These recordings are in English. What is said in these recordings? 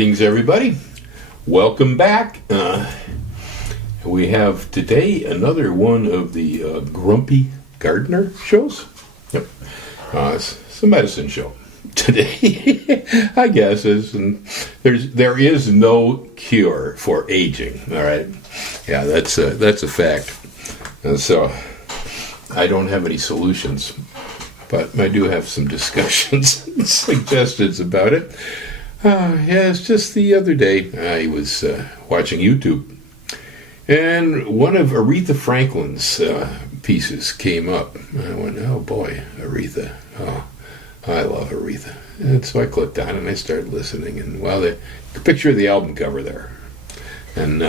Greetings, everybody. Welcome back. We have today another one of the Grumpy Gardener shows. Yep. It's a medicine show today, I guess. There is no cure for aging. All right. Yeah, that's a fact. And so I don't have any solutions, but I do have some discussions and suggestions about it. It's just the other day I was watching YouTube, and one of Aretha Franklin's pieces came up. I went, oh boy, Aretha. Oh, I love Aretha. And so I clicked on it and I started listening, and well, the picture of the album cover there. And,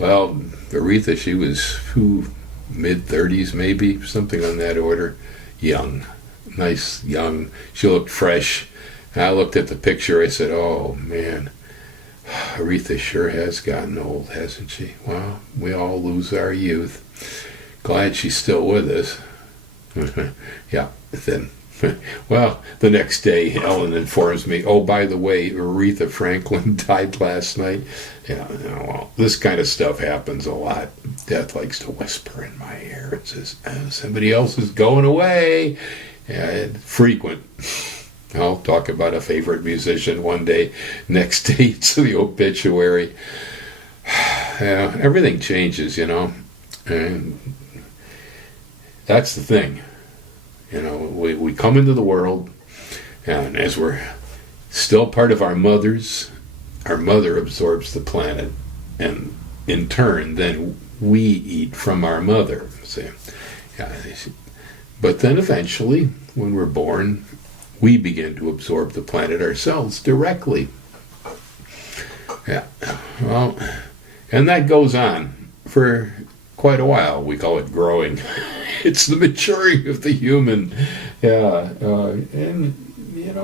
Aretha, she was mid-30s maybe, something on that order. Young. Nice, young. She looked fresh. I looked at the picture, I said, oh man, Aretha sure has gotten old, hasn't she? Well, we all lose our youth. Glad she's still with us. Yeah, then, well, the next day, Ellen informs me, oh, by the way, Aretha Franklin died last night. Yeah, well, this kind of stuff happens a lot. Death likes to whisper in my ear. It says, somebody else is going away. Yeah, frequent. I'll talk about a favorite musician one day. Next day, it's the obituary. Yeah, everything changes, and that's the thing. We come into the world, and as we're still part of our mother absorbs the planet, and in turn, then we eat from our mother. See? Yeah, but then eventually, when we're born, we begin to absorb the planet ourselves directly. Yeah, well, and that goes on for quite a while. We call it growing. It's the maturing of the human. Yeah, and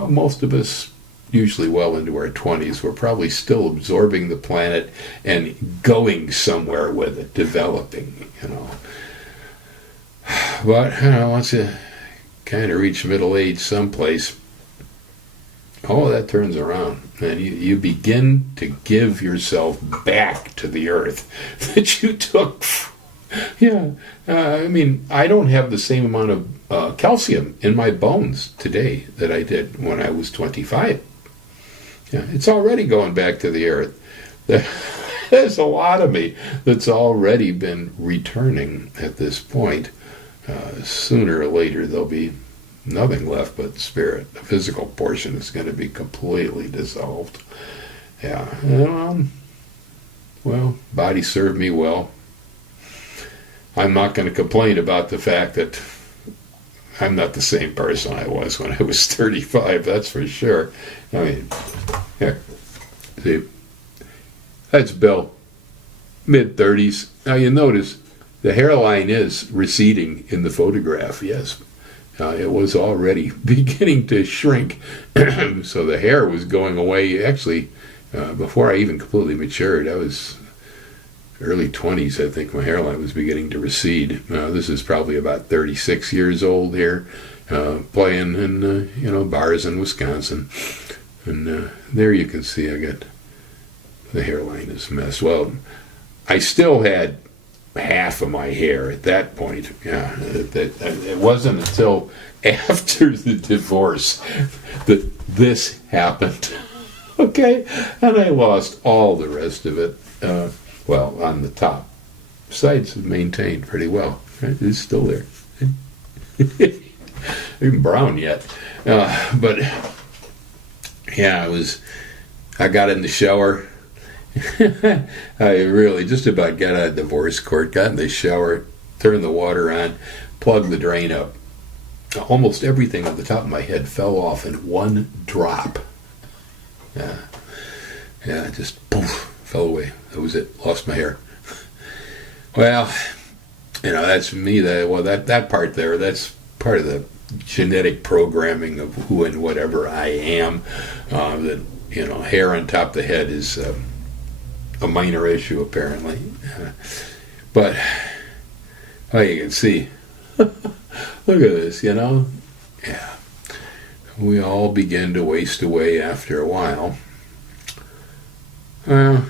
most of us, usually well into our 20s, we're probably still absorbing the planet and going somewhere with it, developing. But once you kind of reach middle age someplace, all that turns around, and you begin to give yourself back to the earth that you took. Yeah, I don't have the same amount of calcium in my bones today that I did when I was 25. Yeah, it's already going back to the earth. There's a lot of me that's already been returning at this point. Sooner or later, there'll be nothing left but spirit. The physical portion is going to be completely dissolved. Yeah. Body served me well. I'm not going to complain about the fact that I'm not the same person I was when I was 35, that's for sure. Here. See? That's Bill. Mid-30s. Now you notice the hairline is receding in the photograph, yes. It was already beginning to shrink, so the hair was going away. Actually, before I even completely matured, I was early 20s, I think my hairline was beginning to recede. This is probably about 36 years old here, playing in bars in Wisconsin. And there you can see I got the hairline is messed. Well, I still had half of my hair at that point. Yeah, it wasn't until after the divorce that this happened. Okay, and I lost all the rest of it. On the top. Sides have maintained pretty well. Right? It's still there. Even brown yet. But yeah, I got in the shower. I really just about got out of divorce court, got in the shower, turned the water on, plugged the drain up. Almost everything on the top of my head fell off in one drop. Yeah, just poof, fell away. That was it. Lost my hair. Well, that's me. That part there, that's part of the genetic programming of who and whatever I am. That hair on top of the head is a minor issue, apparently. But you can see. Look at this, Yeah. We all begin to waste away after a while. Well,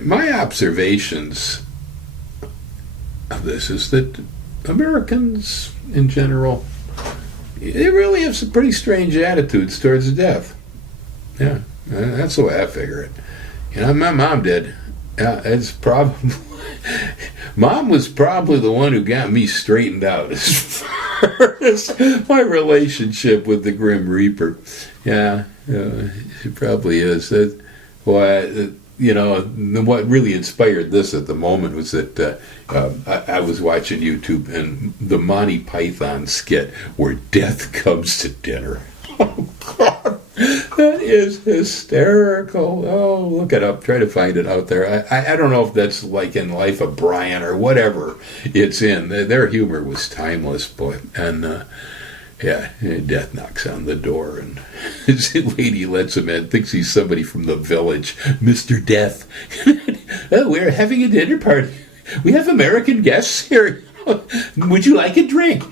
my observations of this is that Americans in general, they really have some pretty strange attitudes towards death. Yeah, that's the way I figure it. My mom did. It's probably Mom was probably the one who got me straightened out as far as my relationship with the Grim Reaper. Yeah, she probably is. What really inspired this at the moment was that I was watching YouTube and the Monty Python skit where death comes to dinner. Oh, God. That is hysterical. Oh, look it up. Try to find it out there. I don't know if that's like in Life of Brian or whatever it's in. Their humor was timeless, boy. And, death knocks on the door, and his lady lets him in, thinks he's somebody from the village. Mr. Death. Oh, we're having a dinner party. We have American guests here. Would you like a drink?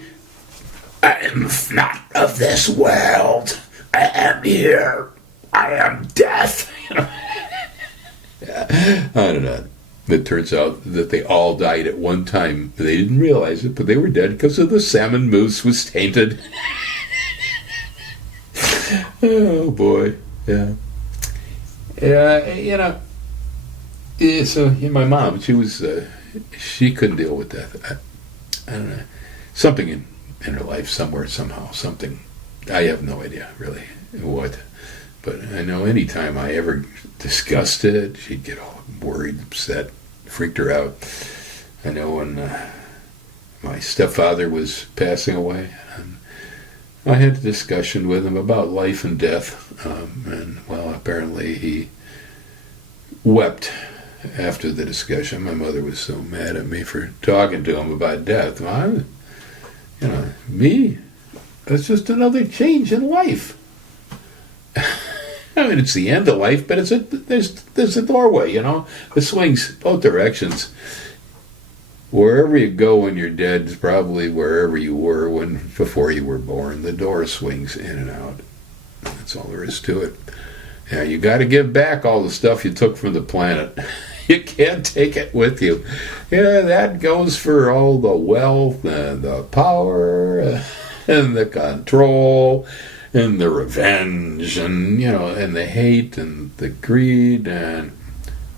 I am not of this world. I am here. I am death. I don't know. It turns out that they all died at one time. They didn't realize it, but they were dead because of the salmon mousse was tainted. Oh, boy. Yeah. Yeah, so my mom, she couldn't deal with death. I don't know. Something in her life somewhere, somehow, something. I have no idea, really, what. But I know any time I ever discussed it, she'd get all worried, upset, freaked her out. I know when my stepfather was passing away, I had a discussion with him about life and death. Apparently he wept after the discussion. My mother was so mad at me for talking to him about death. Me, it's just another change in life. I mean, it's the end of life, but there's a doorway, It swings both directions. Wherever you go when you're dead is probably wherever you were before you were born. The door swings in and out. That's all there is to it. Yeah, you got to give back all the stuff you took from the planet. You can't take it with you. Yeah, that goes for all the wealth and the power and the control and the revenge and and the hate and the greed, and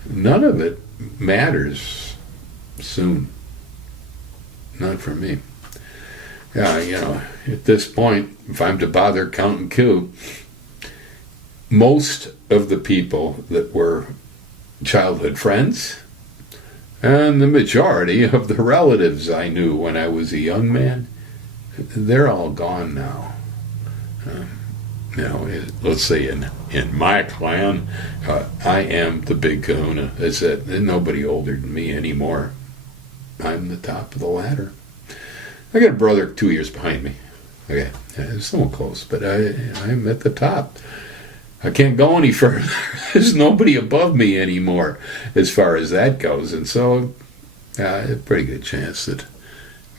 none of it matters soon. Not for me. Yeah, at this point, if I'm to bother counting coup, most of the people that were childhood friends and the majority of the relatives I knew when I was a young man, they're all gone now. Let's say in my clan, I am the big kahuna. It's that there's nobody older than me anymore. I'm the top of the ladder. I got a brother 2 years behind me. Okay, it's somewhat close, but I'm at the top. I can't go any further. There's nobody above me anymore as far as that goes. And so, a pretty good chance that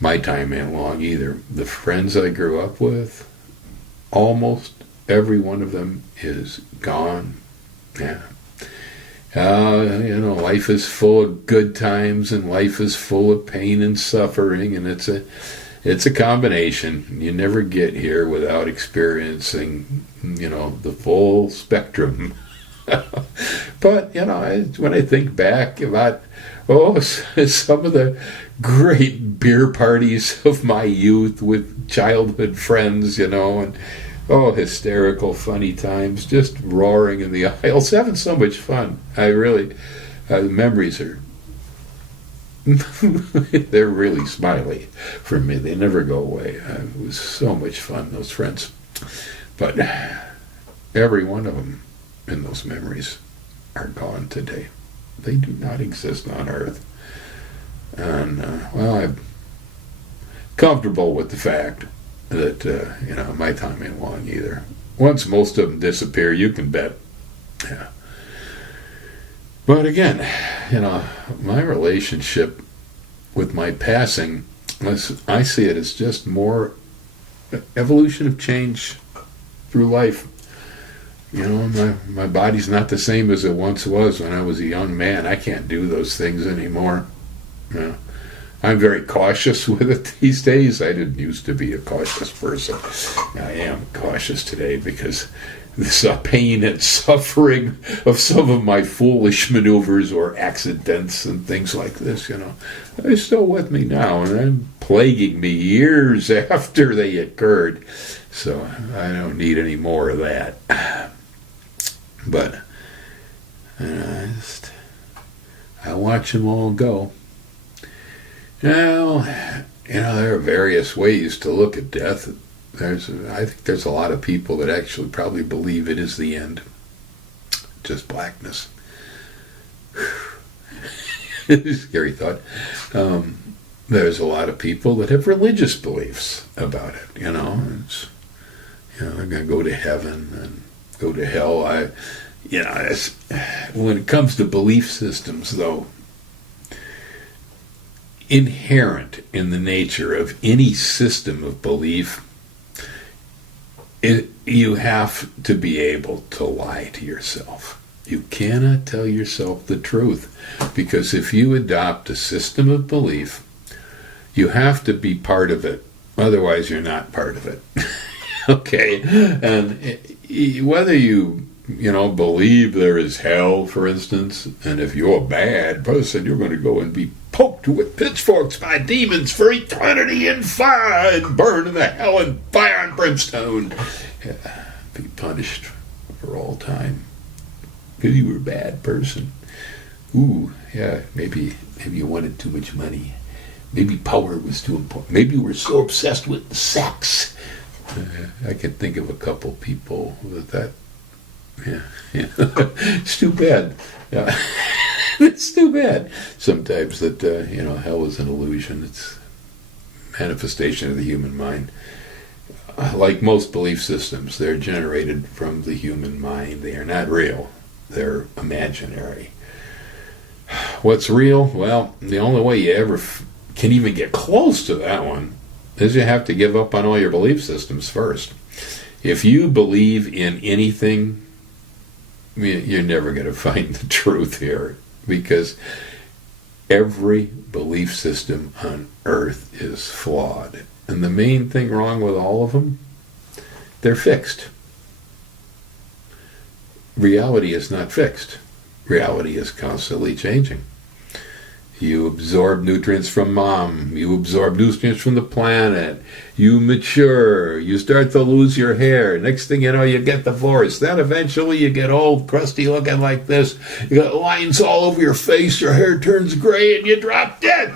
my time ain't long either. The friends I grew up with, almost every one of them is gone. Yeah. Life is full of good times and life is full of pain and suffering, and it's a combination. You never get here without experiencing, the full spectrum. But, when I think back about, some of the great beer parties of my youth with childhood friends, and, hysterical, funny times, just roaring in the aisles, having so much fun. The memories are, they're really smiley for me. They never go away. It was so much fun, those friends. But every one of them in those memories are gone today. They do not exist on Earth. And, I'm comfortable with the fact that, my time ain't long either. Once most of them disappear, you can bet. Yeah. But again, my relationship with my passing, I see it as just more evolution of change through life. my body's not the same as it once was when I was a young man. I can't do those things anymore. You know, I'm very cautious with it these days. I didn't used to be a cautious person. I am cautious today because this pain and suffering of some of my foolish maneuvers or accidents and things like this, are still with me now, and they're plaguing me years after they occurred. So I don't need any more of that. But I watch them all go. Now, there are various ways to look at death. I think there's a lot of people that actually probably believe it is the end. Just blackness. Scary thought. There's a lot of people that have religious beliefs about it. They're going to go to heaven and go to hell. When it comes to belief systems, though, inherent in the nature of any system of belief, you have to be able to lie to yourself. You cannot tell yourself the truth, because if you adopt a system of belief, you have to be part of it. Otherwise, you're not part of it. Okay? And whether you believe there is hell, for instance, and if you're a bad person, you're going to go and be poked with pitchforks by demons for eternity in fire and burn in the hell and fire and brimstone. Be punished for all time because you were a bad person. Ooh, yeah, maybe you wanted too much money. Maybe power was too important. Maybe you were so obsessed with sex. I can think of a couple people that. Yeah. It's too bad. It's too bad sometimes that hell is an illusion. It's a manifestation of the human mind. Like most belief systems, they're generated from the human mind. They are not real. They're imaginary. What's real? Well, the only way you ever can even get close to that one is you have to give up on all your belief systems first. If you believe in anything, you're never going to find the truth here, because every belief system on earth is flawed. And the main thing wrong with all of them, they're fixed. Reality is not fixed. Reality is constantly changing. You absorb nutrients from mom. You absorb nutrients from the planet. You mature. You start to lose your hair. Next thing you know, you get divorced. Then eventually you get old, crusty looking like this. You got lines all over your face. Your hair turns gray and you drop dead.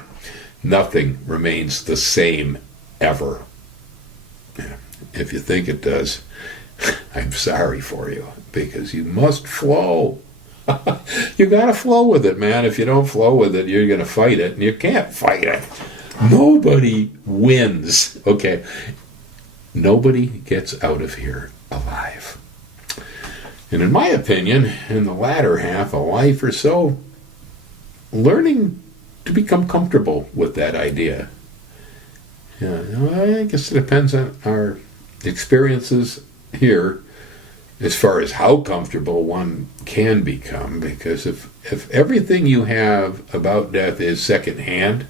Nothing remains the same ever. If you think it does, I'm sorry for you, because you must flow. You gotta flow with it, man. If you don't flow with it, you're gonna fight it, and you can't fight it. Nobody wins. Okay, nobody gets out of here alive. And in my opinion, in the latter half of life or so, learning to become comfortable with that idea. Yeah, I guess it depends on our experiences here, as far as how comfortable one can become, because if everything you have about death is secondhand,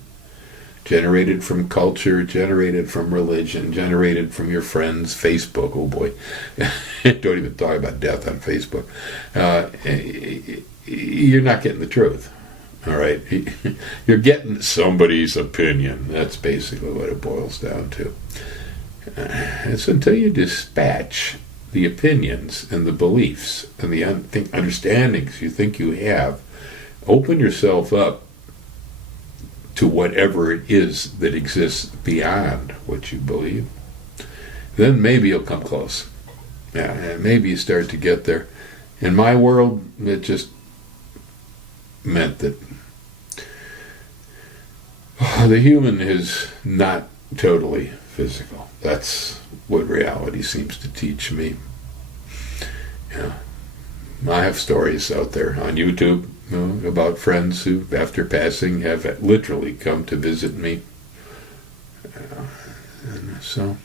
generated from culture, generated from religion, generated from your friends, Facebook, oh boy, don't even talk about death on Facebook, you're not getting the truth. All right, you're getting somebody's opinion. That's basically what it boils down to. It's until you dispatch the opinions and the beliefs and the understandings you think you have, open yourself up to whatever it is that exists beyond what you believe, then maybe you'll come close. Yeah, and maybe you start to get there. In my world, it just meant that the human is not totally physical. That's what reality seems to teach me. Yeah, I have stories out there on YouTube about friends who, after passing, have literally come to visit me. And so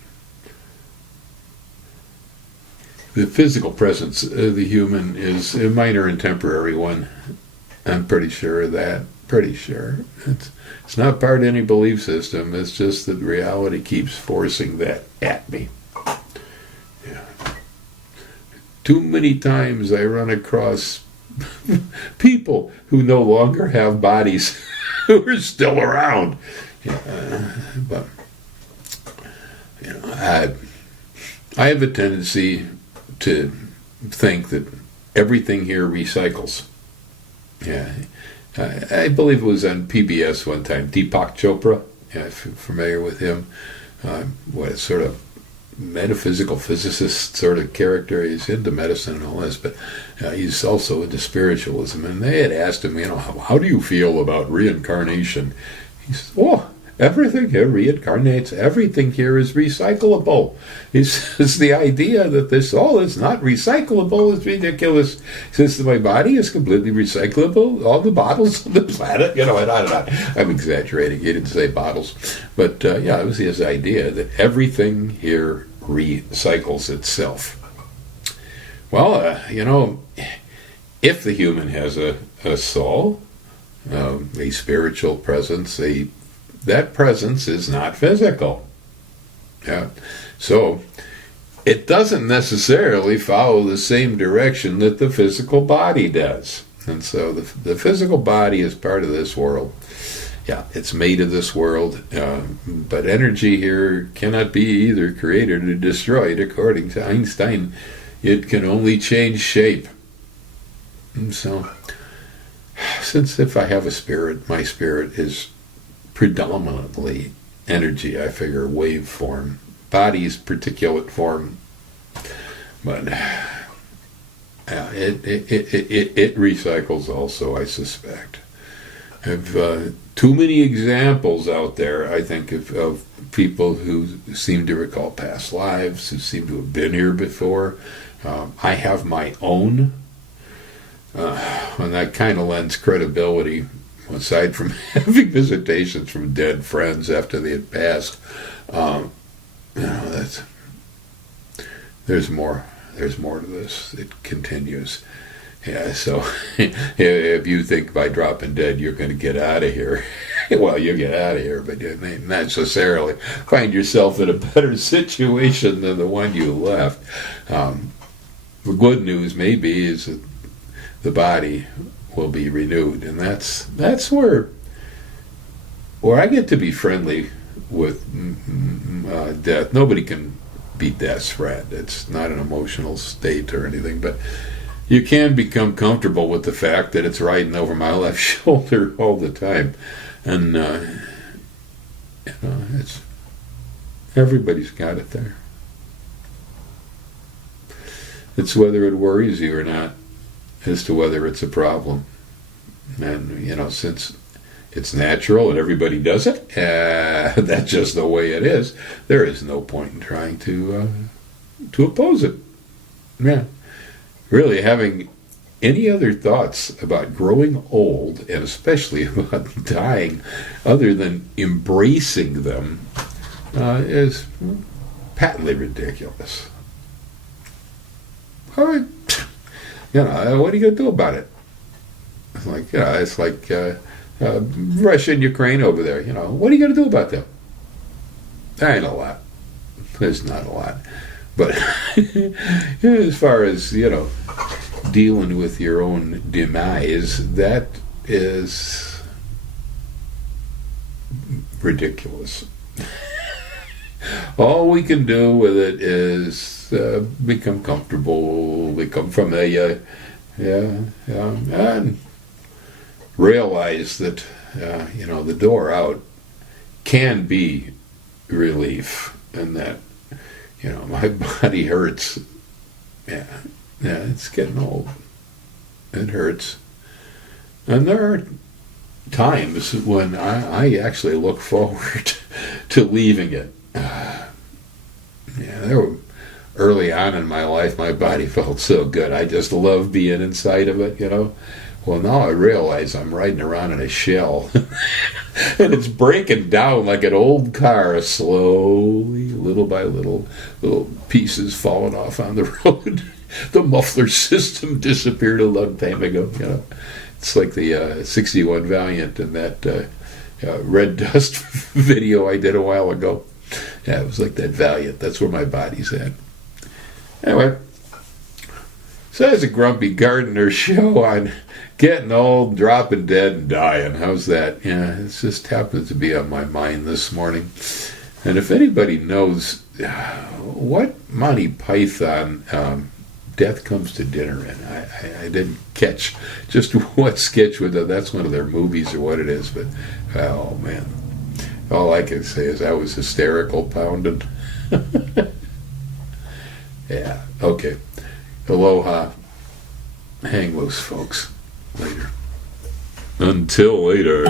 the physical presence of the human is a minor and temporary one. I'm pretty sure of that. Pretty sure. It's not part of any belief system. It's just that reality keeps forcing that at me. Yeah. Too many times I run across people who no longer have bodies who are still around. Yeah, but you know, I have a tendency to think that everything here recycles. Yeah, I believe it was on PBS one time. Deepak Chopra, yeah, if you're familiar with him, what sort of metaphysical physicist sort of character. He's into medicine and all this, but he's also into spiritualism. And they had asked him, how do you feel about reincarnation? He says, oh, everything here reincarnates. Everything here is recyclable. He says the idea that this all is not recyclable is ridiculous. He says my body is completely recyclable. All the bottles on the planet, I'm exaggerating. He didn't say bottles. But yeah, it was his idea that everything here recycles itself. Well, if the human has a soul, a spiritual presence, that presence is not physical. Yeah. So it doesn't necessarily follow the same direction that the physical body does. And so the physical body is part of this world. Yeah, it's made of this world. But energy here cannot be either created or destroyed. According to Einstein, it can only change shape. And so, since if I have a spirit, my spirit is predominantly energy, I figure wave form. Body's particulate form. But it recycles also, I suspect. I've too many examples out there, I think, of people who seem to recall past lives, who seem to have been here before. I have my own, and that kind of lends credibility. Aside from having visitations from dead friends after they had passed, there's more. There's more to this. It continues. Yeah. So if you think by dropping dead you're going to get out of here, well, you get out of here, but you may not necessarily find yourself in a better situation than the one you left. The good news maybe is that the body will be renewed, and that's where I get to be friendly with death. Nobody can be death's friend. It's not an emotional state or anything, but you can become comfortable with the fact that it's riding over my left shoulder all the time, and it's everybody's got it there. It's whether it worries you or not as to whether it's a problem. And, since it's natural and everybody does it, that's just the way it is, there is no point in trying to oppose it. Yeah. Really, having any other thoughts about growing old, and especially about dying, other than embracing them, is patently ridiculous. All right. What are you going to do about it? It's like Russia and Ukraine over there. What are you going to do about them? There ain't a lot. There's not a lot. But as far as, dealing with your own demise, that is ridiculous. All we can do with it is become comfortable, become familiar, and realize that the door out can be relief, and that my body hurts. Yeah, it's getting old. It hurts, and there are times when I actually look forward to leaving it. There were early on in my life, my body felt so good. I just loved being inside of it, Well, now I realize I'm riding around in a shell. And it's breaking down like an old car, slowly, little by little pieces falling off on the road. The muffler system disappeared a long time ago. It's like the 61 Valiant and that Red Dust video I did a while ago. Yeah, it was like that Valiant. That's where my body's at. Anyway, so there's a Grumpy Gardener show on getting old, dropping dead, and dying. How's that? Yeah, it just happens to be on my mind this morning. And if anybody knows what Monty Python Death Comes to Dinner in, I didn't catch just what sketch with it. That's one of their movies or what it is, but oh man. All I can say is I was hysterical pounding. Yeah, okay. Aloha. Hang loose, folks. Later. Until later.